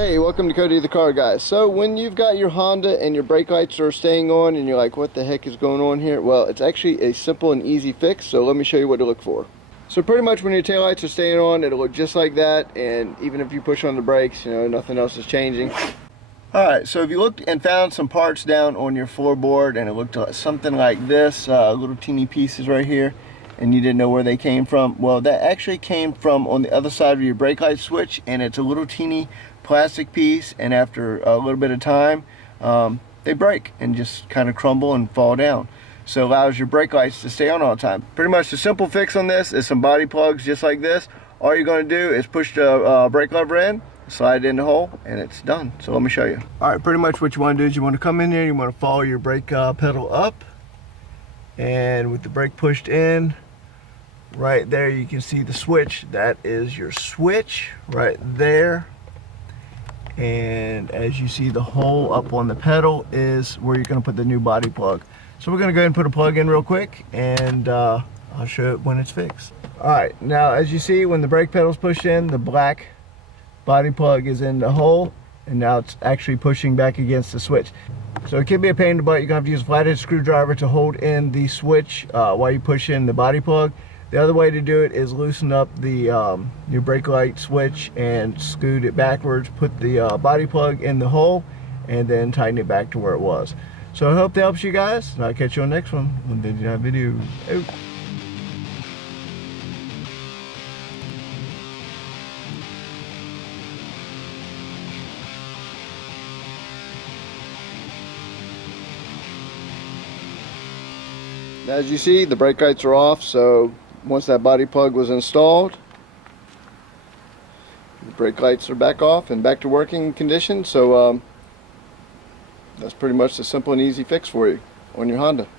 Hey, welcome to Cody the Car Guy. So when you've got your Honda and your brake lights are staying on and you're like, what the heck is going on here? Well, it's actually a simple and easy fix, so let me show you what to look for. So pretty much when your taillights are staying on, it'll look just like that, and even if you push on the brakes, you know, nothing else is changing. Alright, so if you looked and found some parts down on your floorboard and it looked like something like this, little teeny pieces right here, and you didn't know where they came from, well, that actually came from on the other side of your brake light switch, and it's a little teeny plastic piece, and after a little bit of time they break and just kind of crumble and fall down, so it allows your brake lights to stay on all the time. Pretty much the simple fix on this is some body plugs just like this. All you're going to do is push the brake lever in, slide it in the hole, and it's done. So let me show you. Alright, pretty much what you want to do is you want to come in there, you want to follow your brake pedal up, and with the brake pushed in, right there you can see the switch. That is your switch right there. And as you see, the hole up on the pedal is where you're going to put the new body plug. So we're going to go ahead and put a plug in real quick, and I'll show it when it's fixed. Alright, now as you see, when the brake pedal's pushed in, the black body plug is in the hole, and now it's actually pushing back against the switch. So it can be a pain in the butt. You're going to have to use a flathead screwdriver to hold in the switch while you push in the body plug. The other way to do it is loosen up the your brake light switch and scoot it backwards, put the body plug in the hole, and then tighten it back to where it was. So I hope that helps you guys, and I'll catch you on the next one when the video out. As you see, the brake lights are off, so once that body plug was installed, the brake lights are back off and back to working condition. So that's pretty much the simple and easy fix for you on your Honda.